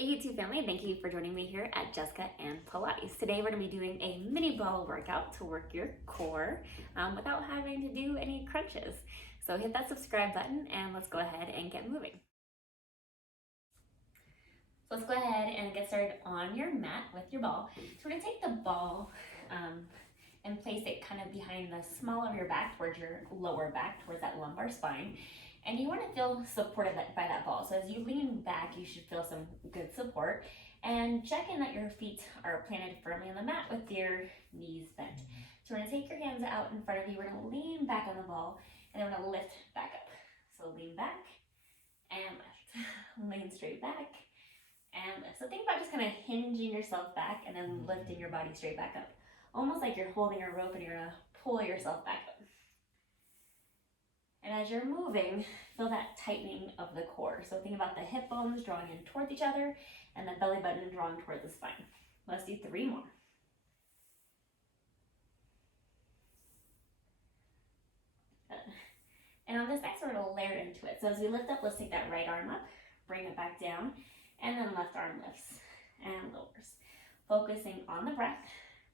Hey YouTube family, thank you for joining me here at Jessica and Pilates. Today we're going to be doing a mini ball workout to work your core without having to do any crunches. So hit that subscribe button and let's go ahead and get moving. So let's go ahead and get started on your mat with your ball. So we're going to take the ball and place it kind of behind the small of your back towards your lower back, towards that lumbar spine. And you want to feel supported by that ball. So as you lean back, you should feel some good support. And check in that your feet are planted firmly on the mat with your knees bent. So we're going to take your hands out in front of you. We're going to lean back on the ball, and then we're going to lift back up. So lean back and lift. Lean straight back and lift. So think about just kind of hinging yourself back and then lifting your body straight back up. Almost like you're holding a rope and you're going to pull yourself back up. And as you're moving, feel that tightening of the core. So think about the hip bones drawing in towards each other and the belly button drawing towards the spine. Let's do 3 more. Good. And on this next, we're going to layer into it. So as we lift up, let's take that right arm up, bring it back down, and then left arm lifts and lowers. Focusing on the breath,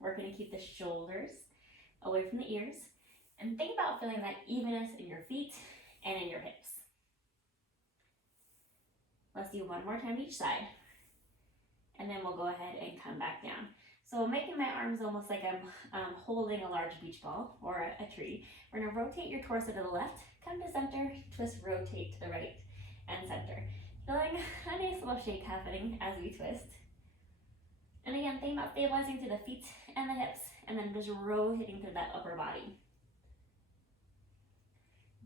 we're going to keep the shoulders away from the ears. And think about feeling that evenness in your feet and in your hips. Let's do 1 more time each side. And then we'll go ahead and come back down. So making my arms almost like I'm holding a large beach ball or a tree. We're going to rotate your torso to the left, come to center, twist, rotate to the right and center. Feeling a nice little shake happening as we twist. And again, think about stabilizing through the feet and the hips, and then just rotating through that upper body.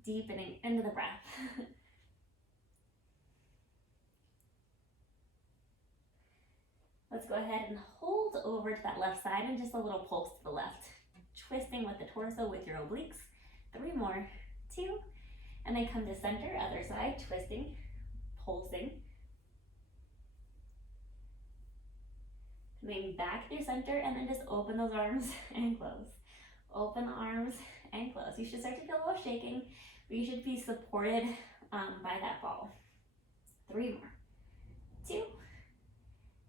Deepening into the breath. Let's go ahead and hold over to that left side and just a little pulse to the left. Twisting with the torso with your obliques. 3 more. 2. And then come to center, other side, twisting, pulsing. Maybe back through center and then just open those arms and close. Open the arms and close. You should start to feel a little shaking, but you should be supported by that ball. 3 more. 2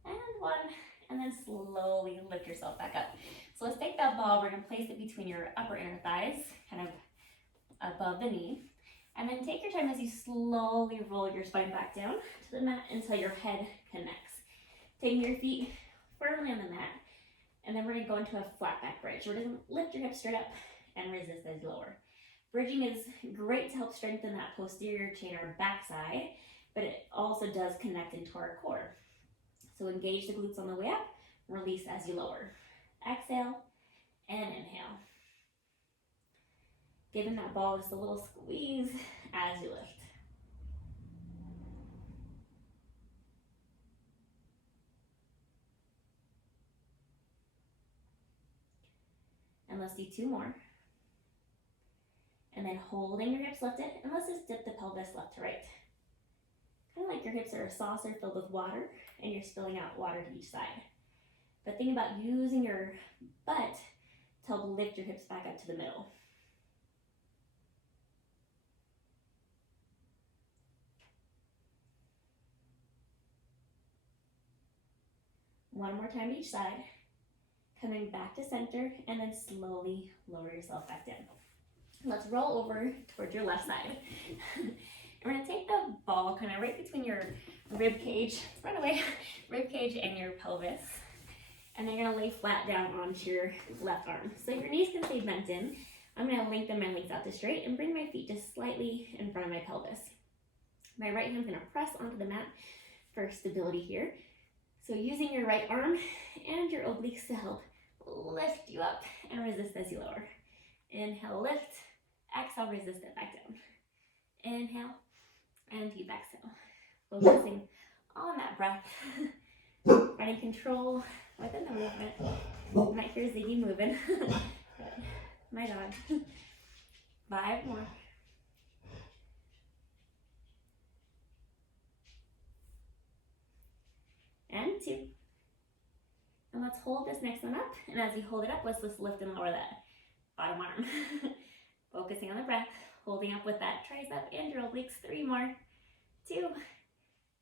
and 1, and then slowly lift yourself back up. So let's take that ball, we're going to place it between your upper inner thighs, kind of above the knee, and then take your time as you slowly roll your spine back down to the mat until your head connects. Taking your feet firmly on the mat, and then we're going to go into a flat back bridge. We're going to lift your hips straight up and resist as you lower. Bridging is great to help strengthen that posterior chain or backside, but it also does connect into our core. So engage the glutes on the way up, release as you lower. Exhale and inhale. Giving that ball just a little squeeze as you lift. And let's do 2 more. And then holding your hips lifted, and let's just dip the pelvis left to right. Kind of like your hips are a saucer filled with water, and you're spilling out water to each side. But think about using your butt to help lift your hips back up to the middle. One more time each side. Coming back to center, and then slowly lower yourself back down. Let's roll over towards your left side. We're going to take the ball kind of right between your rib cage, run away, rib cage and your pelvis. And then you're going to lay flat down onto your left arm. So your knees can stay bent in. I'm going to lengthen my legs out to straight and bring my feet just slightly in front of my pelvis. My right hand's going to press onto the mat for stability here. So using your right arm and your obliques to help lift you up and resist as you lower. Inhale, lift. Exhale, resist it back down. Inhale and deep exhale. Focusing on that breath. Finding control within the movement. You might hear Ziggy moving. Good. My dog. 5 more. And 2. And let's hold this next one up. And as you hold it up, let's just lift and lower that bottom arm. Focusing on the breath, holding up with that tricep and your obliques. 3 more. 2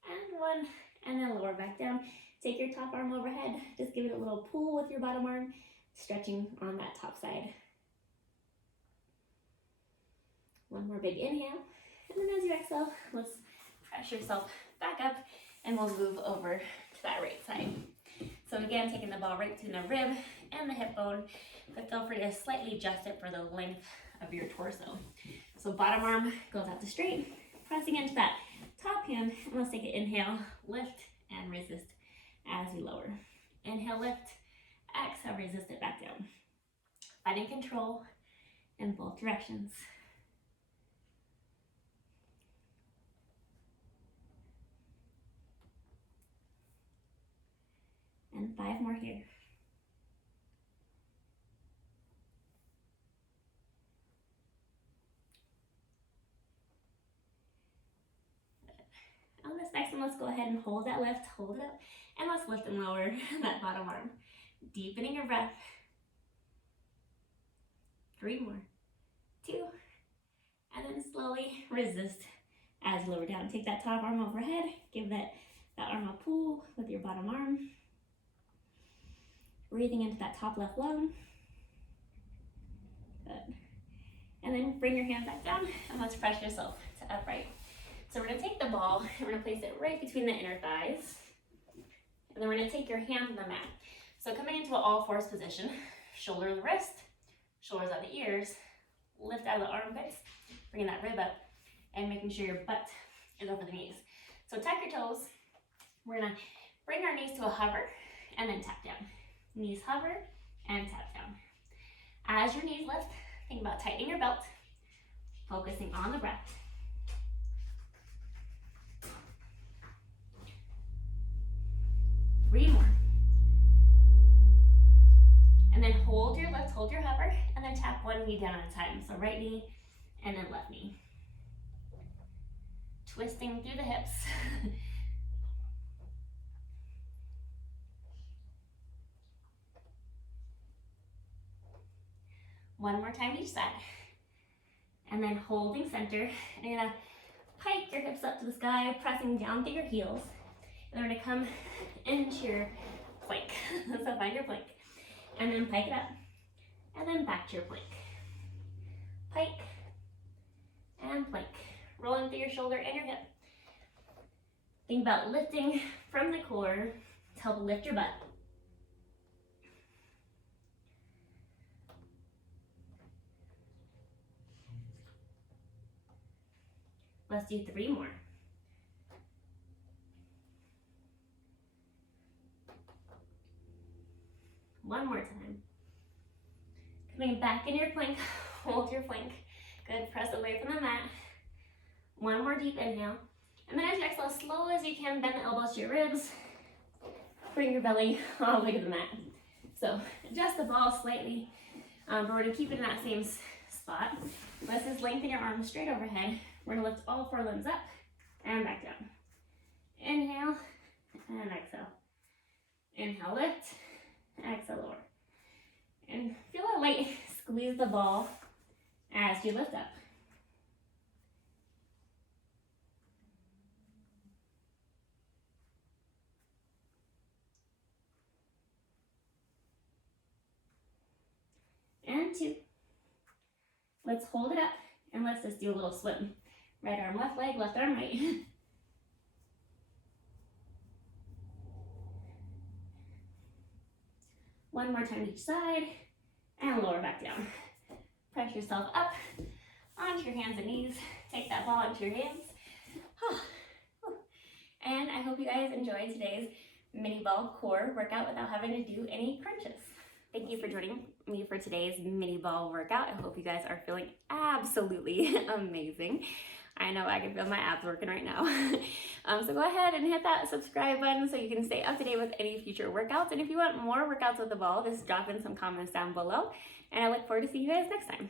and 1, and then lower back down. Take your top arm overhead, just give it a little pull with your bottom arm, stretching on that top side. 1 more big inhale, and then as you exhale, let's press yourself back up, and we'll move over to that right side. So again, taking the ball right between the rib and the hip bone, but feel free to slightly adjust it for the length of your torso. So bottom arm goes out to straight, pressing into that top hand, and let's take an inhale, lift, and resist as we lower. Inhale, lift, exhale, resist it back down. Finding control in both directions. And 5 more here. On this next one, let's go ahead and hold that lift, hold it up, and let's lift and lower that bottom arm. Deepening your breath. 3 more. 2. And then slowly resist as you lower down. Take that top arm overhead, give that arm a pull with your bottom arm. Breathing into that top left lung. Good. And then bring your hands back down, and let's press yourself to upright. So we're gonna take the ball, and we're gonna place it right between the inner thighs. And then we're gonna take your hands on the mat. So coming into an all-fours position, shoulder to the wrist, shoulders at the ears, lift out of the armpits, bringing that rib up, and making sure your butt is over the knees. So tuck your toes. We're gonna bring our knees to a hover, and then tap down. Knees hover, and tap down. As your knees lift, think about tightening your belt, focusing on the breath. 3 more. And then hold your lift, hold your hover, and then tap one knee down at a time. So right knee, and then left knee. Twisting through the hips. One more time each side. And then holding center. And you're gonna pike your hips up to the sky, pressing down through your heels. And we're gonna come into your plank. So find your plank. And then pike it up. And then back to your plank. Pike and plank. Rolling through your shoulder and your hip. Think about lifting from the core to help lift your butt. Let's do 3 more. One more time. Coming back in your plank, hold your plank. Good, press away from the mat. One more deep inhale. And then as you exhale, as slow as you can, bend the elbows to your ribs. Bring your belly all the way to the mat. So adjust the ball slightly, but we're gonna keep it in that same spot. Let's just lengthen your arms straight overhead. We're gonna lift all 4 limbs up and back down. Inhale and exhale. Inhale, lift, exhale, lower. And feel a light squeeze the ball as you lift up. And 2. Let's hold it up and let's just do a little swim. Right arm, left leg, left arm, right. One more time each side, and lower back down. Press yourself up onto your hands and knees. Take that ball into your hands. And I hope you guys enjoyed today's mini ball core workout without having to do any crunches. Thank you for joining me for today's mini ball workout. I hope you guys are feeling absolutely amazing. I know I can feel my abs working right now. So go ahead and hit that subscribe button so you can stay up to date with any future workouts. And if you want more workouts with the ball, just drop in some comments down below. And I look forward to seeing you guys next time.